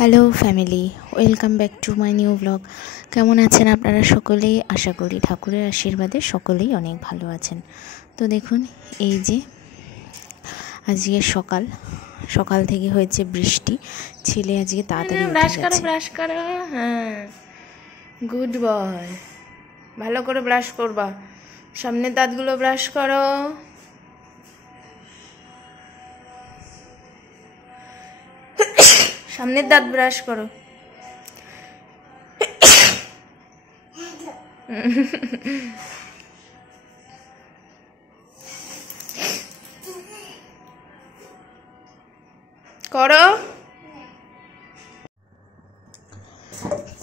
Hello family, welcome back to my new blog. কেমন আছেন আপনারা সকলেই? আশা করি ঠাকুরের আশীর্বাদে সকলেই অনেক ভালো আছেন। তো দেখুন, এই যে আজকে সকাল থেকে হয়েছে বৃষ্টি। ছেলে আজকে তাড়াতাড়ি ব্রাশ করো। হ্যাঁ, গুড বয়। ভালো করে ব্রাশ করবা। সামনের দাঁতগুলো ব্রাশ করো। সামনের দাঁত ব্রাশ করো। করো।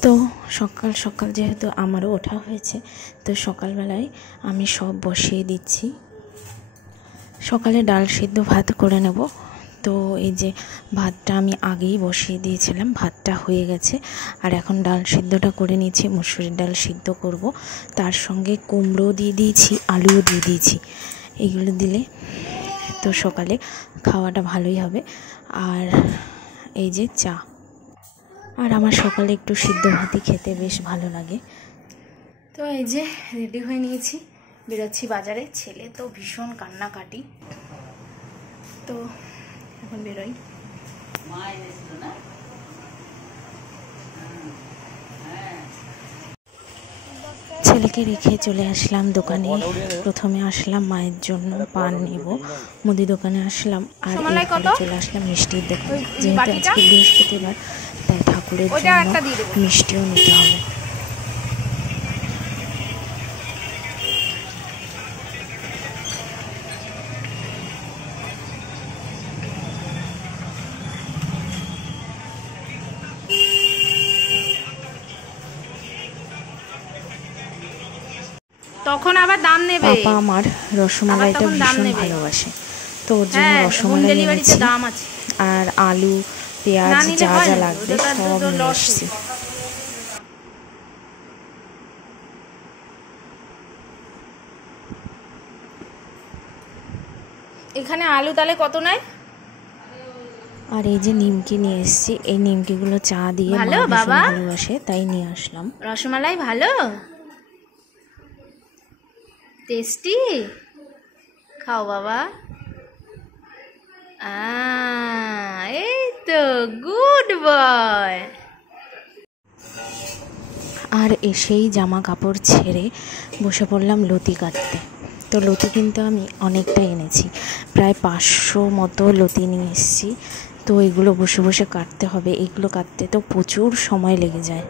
তো সকাল সকাল যেহেতু আমারও ওঠা হয়েছে, তো সকালবেলায় আমি সব বসিয়ে দিচ্ছি। সকালে ডাল সিদ্ধ ভাত করে নেব। তো এই যে ভাতটা আমি আগেই বসিয়ে দিয়েছিলাম, ভাতটা হয়ে গেছে। আর এখন ডাল সিদ্ধটা করে নিয়েছি, মুসুরির ডাল সিদ্ধ করব। তার সঙ্গে কুমড়ো দিয়ে দিয়েছি, আলুও দিয়ে দিয়েছি। এইগুলো দিলে তো সকালে খাওয়াটা ভালোই হবে। আর এই যে চা। আর আমার সকালে একটু সিদ্ধ ভাতই খেতে বেশ ভালো লাগে। তো এই যে রেডি হয়ে নিয়েছি, বেরোচ্ছি বাজারে। ছেলে তো ভীষণ কান্নাকাটি, তো এখন বেরোই। ছেলেকে রেখে চলে আসলাম দোকানে। প্রথমে আসলাম মায়ের জন্য পান নেব, মুদি দোকানে আসলাম। আর এরপরে চলে আসলাম মিষ্টির দোকানে। যেহেতু আজকে বৃহস্পতিবার, তাই ঠাকুরের জন্য মিষ্টিও নিতে হবে। তখন আবার দাম নেবে। পাপা আমার রসমালাইটা ভীষণ ভালোবাসে, তো ওর জন্য রসমালাই এনেছি। দাম আছে। আর আলু, পেঁয়াজ যা যা লাগবে সব নিয়ে এসেছি। এখানে আলু তাহলে কত নাই? আর এই যে নিমকি নিয়ে এসেছি। এই নিমকিগুলো চা দিয়ে মা ভীষণ ভালোবাসে, তাই নিয়ে আসলাম। রসমালাই ভালো, টেস্টি। খাও বাবা। এই তো গুড বয়। আর এসেই জামা কাপড় ছেড়ে বসে পড়লাম লতি কাটতে। তো লতি কিন্তু আমি অনেকটা এনেছি, প্রায় 500 মতো লতি নিয়ে এসেছি। তো এগুলো বসে বসে কাটতে হবে। এগুলো কাটতে তো প্রচুর সময় লেগে যায়।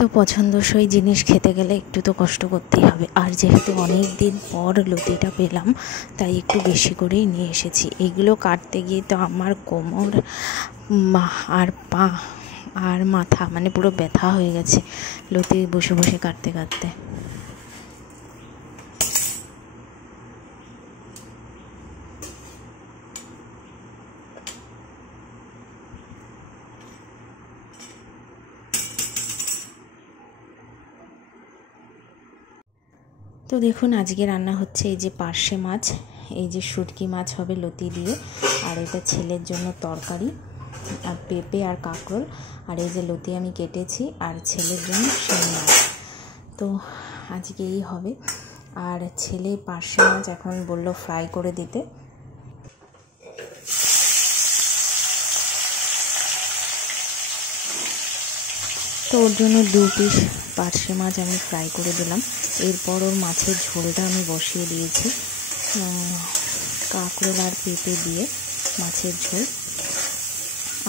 তো পছন্দসই জিনিস খেতে গেলে একটু তো কষ্ট করতেই হবে। আর যেহেতু অনেক দিন পর লতিটা পেলাম, তাই একটু বেশি করেই নিয়ে এসেছি। এগুলো কাটতে গিয়ে তো আমার কোমর আর পা আর মাথা মানে পুরো ব্যথা হয়ে গেছে লতি বসে বসে কাটতে কাটতে। তো দেখুন, আজকে রান্না হচ্ছে এই যে পার্শে মাছ, এই যে শুটকি মাছ হবে লতি দিয়ে। আর এটা ছেলের জন্য তরকারি, আর পেঁপে আর কাঁকরোল। আর এই যে লতি আমি কেটেছি, আর ছেলের জন্য শিং মাছ। তো আজকে এই হবে। আর ছেলে পার্শে মাছ এখন বলল ফ্রাই করে দিতে। তো ওর জন্য 2 পিস পার্শে মাছ আমি ফ্রাই করে দিলাম। এরপর ওর মাছের ঝোলটা আমি বসিয়ে দিয়েছি, কাঁকরোল আর পেঁপে দিয়ে মাছের ঝোল।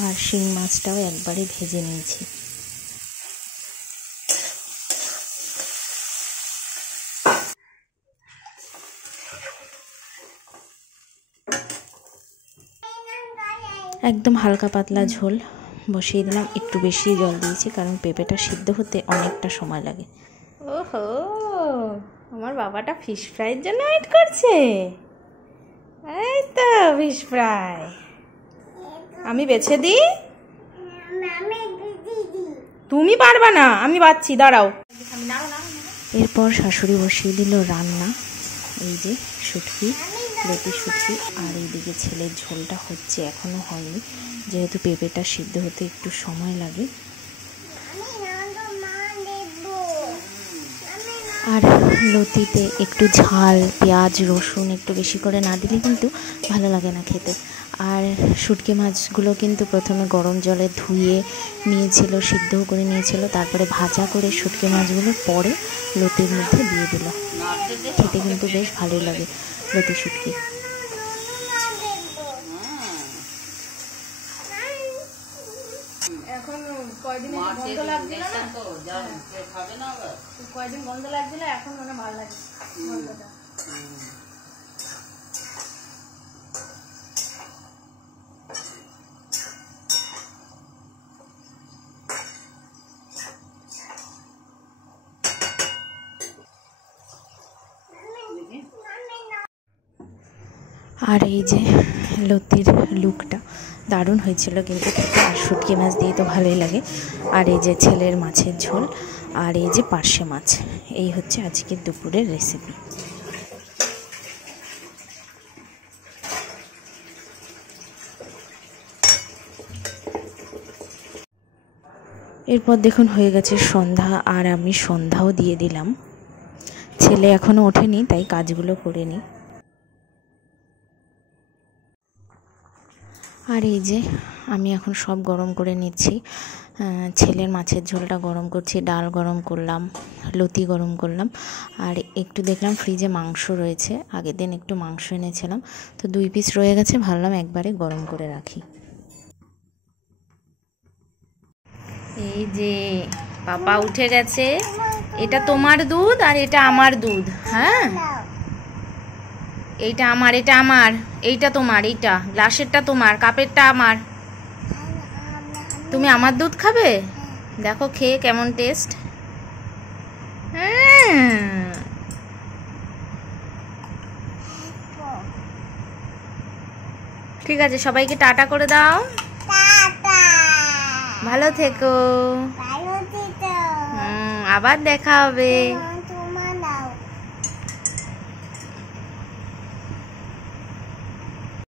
আর শিং মাছটাও একবারে ভেজে নিয়েছি। একদম হালকা পাতলা ঝোল বসিয়ে দিলাম। একটু বেশি জল দিয়েছি, কারণ পেঁপেটা সিদ্ধ হতে অনেকটা সময় লাগে। ওহো, আমার বাবাটা ফিশ ফ্রাইয়ের জন্য ওয়েট করছে। এই তো ফিশ ফ্রাই আমি বেছে দিই। তুমি পারবা না, আমি বাচ্ছি, দাঁড়াও। এরপর শাশুড়ি বসিয়ে দিল রান্না। এই যে শুটকি লতি শুটকি। আর এইদিকে ছেলের ঝোলটা হচ্ছে, এখনও হয়নি, যেহেতু পেঁপেটা সিদ্ধ হতে একটু সময় লাগে। আর লতিতে একটু ঝাল, পেঁয়াজ, রসুন একটু বেশি করে না দিলে কিন্তু ভালো লাগে না খেতে। আর শুটকি মাছগুলো কিন্তু প্রথমে গরম জলে ধুয়ে নিয়েছিল, সিদ্ধও করে নিয়েছিল, তারপরে ভাজা করে শুটকি মাছগুলো পরে লতির মধ্যে দিয়ে দিল। খেতে কিন্তু বেশ ভালোই লাগে লতি শুটকি। এখন কয়দিন বন্ধ লাগছিল না, কয়দিন বন্ধ লাগছিল, এখন মনে ভালো লাগে বন্ধটা। আর এই যে লতির লুকটা দারুণ হয়েছিল কিন্তু খেতে। আর শুটকি মাছ দিয়ে তো ভালোই লাগে। আর এই যে ছেলের মাছের ঝোল, আর এই যে পার্শে মাছ। এই হচ্ছে আজকের দুপুরের রেসিপি। এরপর দেখুন হয়ে গেছে সন্ধ্যা, আর আমি সন্ধ্যাও দিয়ে দিলাম। ছেলে এখনও ওঠেনি, তাই কাজগুলো করে নিই। আর এই যে আমি এখন সব গরম করে নিচ্ছি। ছেলের মাছের ঝোলটা গরম করছি, ডাল গরম করলাম, লতি গরম করলাম। আর একটু দেখলাম ফ্রিজে মাংস রয়েছে, আগের দিন একটু মাংস এনেছিলাম, তো 2 পিস রয়ে গেছে, ভাবলাম একবারে গরম করে রাখি। এই যে পাপা উঠে গেছে। এটা তোমার দুধ আর এটা আমার দুধ। হ্যাঁ, এইটা আমার, এটা আমার, এইটা তোমার, এইটা গ্লাসেরটা তোমার, কাপেরটা আমার। তুমি আমার দুধ খাবে? দেখো খেয়ে কেমন টেস্ট। ঠিক আছে, সবাইকে টাটা করে দাও। ভালো থেকো। আবার দেখা হবে।